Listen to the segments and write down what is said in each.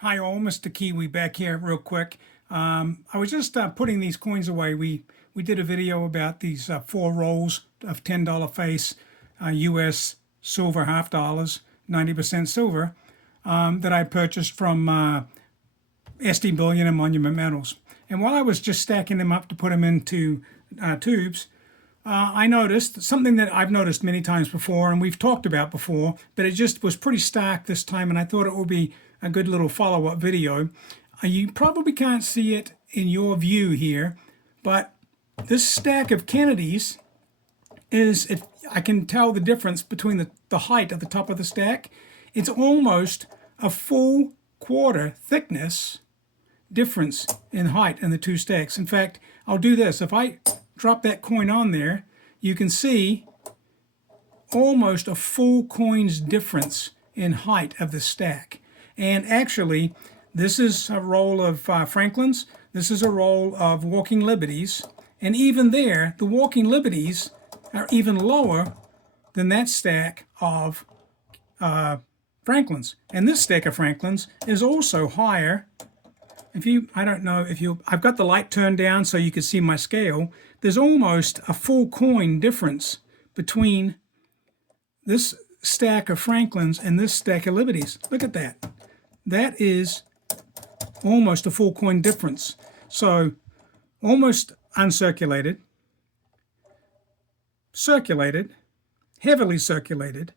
Hi all, Mr. Kiwi back here real quick. I was just putting these coins away. We did a video about these 4 rolls of $10 face US silver half dollars, 90% silver, that I purchased from SD Bullion and Monument Metals. And while I was just stacking them up to put them into tubes, I noticed something that I've noticed many times before, and we've talked about before, but it just was pretty stark this time, and I thought it would be a good little follow-up video. You probably can't see it in your view here, but this stack of Kennedys is, if I can tell the difference between the height at the top of the stack, it's almost a full quarter thickness difference in height in the two stacks. In fact, I'll do this. If I drop that coin on there, you can see almost a full coin's difference in height of the stack. And actually, this is a roll of Franklin's. This is a roll of Walking Liberties. And even there, the Walking Liberties are even lower than that stack of Franklin's. And this stack of Franklin's is also higher. I don't know if I've got the light turned down so you can see my scale. There's almost a full coin difference between this stack of Franklin's and this stack of Liberties. Look at that. That is almost a full coin difference. So almost uncirculated, circulated, heavily circulated,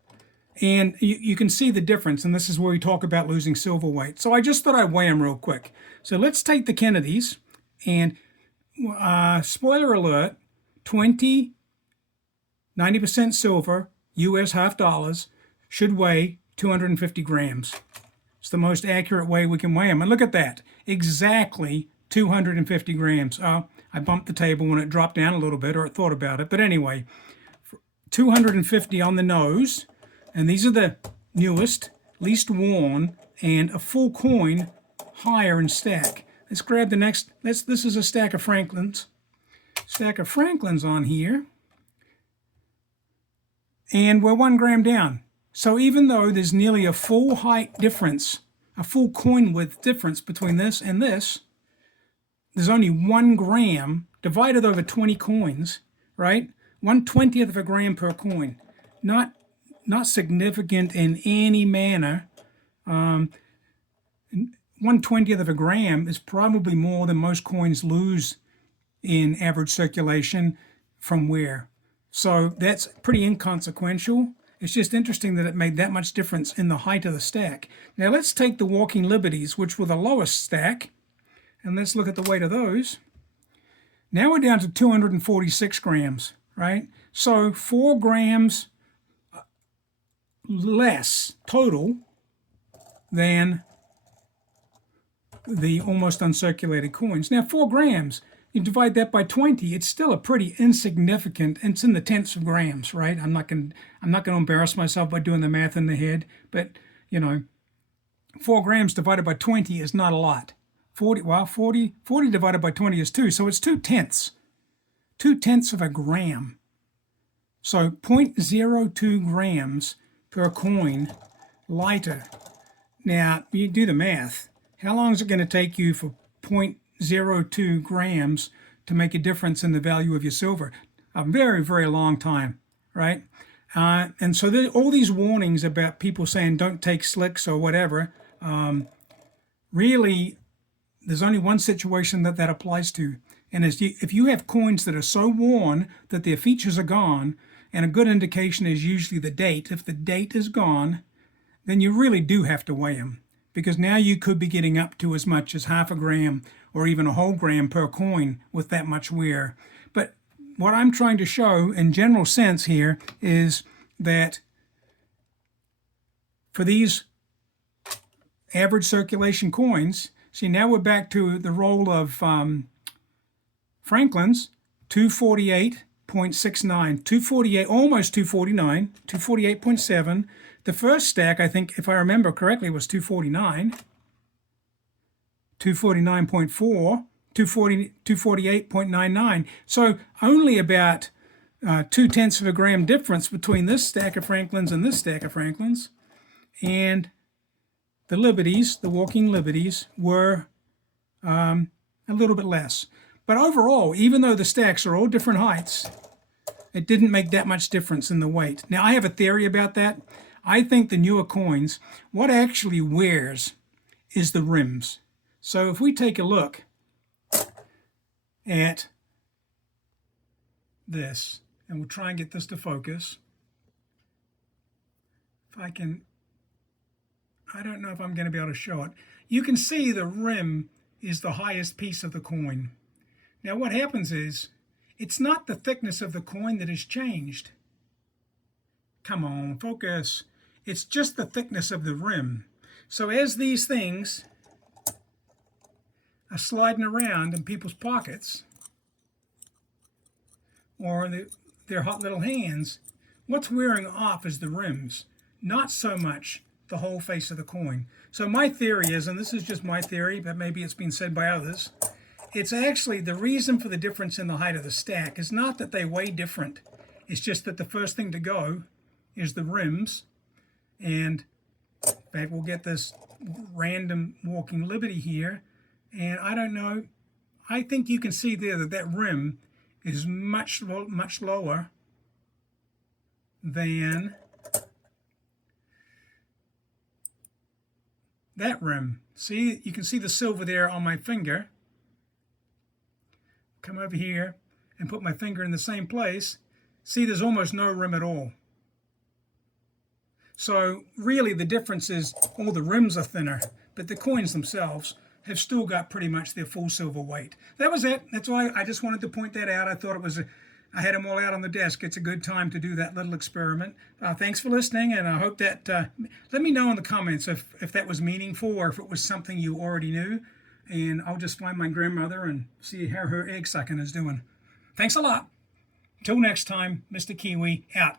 and you can see the difference, and this is where we talk about losing silver weight. So I just thought I'd weigh them real quick. So let's take the Kennedys, and spoiler alert, 90% silver, US half dollars, should weigh 250 grams. It's the most accurate way we can weigh them. And look at that, exactly 250 grams. I bumped the table when it dropped down a little bit, or it thought about it. But anyway, 250 on the nose. And these are the newest, least worn, and a full coin higher in stack. Let's grab the next. This is a stack of Franklin's. Stack of Franklin's on here. And we're 1 gram down. So even though there's nearly a full height difference, a full coin width difference between this and this, there's only 1 gram divided over 20 coins, right? 1/20th of a gram per coin. Not significant in any manner. 1/20th of a gram is probably more than most coins lose in average circulation from wear. So that's pretty inconsequential. It's just interesting that it made that much difference in the height of the stack. Now let's take the Walking Liberties, which were the lowest stack, and let's look at the weight of those. Now we're down to 246 grams, right? So 4 grams less total than the almost uncirculated coins. Now 4 grams, you divide that by 20, it's still a pretty insignificant, it's in the tenths of grams, right? I'm not going to embarrass myself by doing the math in the head, but 4 grams divided by 20 is not a lot. 40 divided by 20 is 2, so it's 2/10. 2/10 of a gram. So 0.02 grams per coin lighter. Now, you do the math. How long is it going to take you for 0.02 grams to make a difference in the value of your silver? A very, very long time, right? And so all these warnings about people saying don't take slicks or whatever, really, there's only one situation that applies to. And if you have coins that are so worn that their features are gone, and a good indication is usually the date. If the date is gone, then you really do have to weigh them, because now you could be getting up to as much as half a gram or even a whole gram per coin with that much wear. But what I'm trying to show in general sense here is that for these average circulation coins, see, now we're back to the roll of Franklin's, 248.69, 248, almost 249, 248.7. The first stack, I think, if I remember correctly, was 249, 249.4, 248.99. So only about 2/10 of a gram difference between this stack of Franklin's and this stack of Franklin's. And the Liberties, the Walking Liberties, were a little bit less. But overall, even though the stacks are all different heights, it didn't make that much difference in the weight. Now, I have a theory about that. I think the newer coins, what actually wears is the rims. So if we take a look at this, and we'll try and get this to focus. If I can, I don't know if I'm going to be able to show it. You can see the rim is the highest piece of the coin. Now what happens is, it's not the thickness of the coin that has changed. Come on, focus. It's just the thickness of the rim. So as these things are sliding around in people's pockets, or their hot little hands, what's wearing off is the rims, not so much the whole face of the coin. So my theory is, and this is just my theory, but maybe it's been said by others, it's actually the reason for the difference in the height of the stack is not that they weigh different. It's just that the first thing to go is the rims. And in fact, we'll get this random Walking Liberty here. And I don't know, I think you can see there that that rim is much lower than that rim. See, you can see the silver there on my finger. Come over here and put my finger in the same place. See, there's almost no rim at all. So really the difference is all the rims are thinner, but the coins themselves have still got pretty much their full silver weight. That was it. That's why I just wanted to point that out. I thought it was, I had them all out on the desk. It's a good time to do that little experiment. Thanks for listening, and I hope that, let me know in the comments if that was meaningful or if it was something you already knew. And I'll just find my grandmother and see how her egg sucking is doing. Thanks a lot. Till next time, Mr. Kiwi out.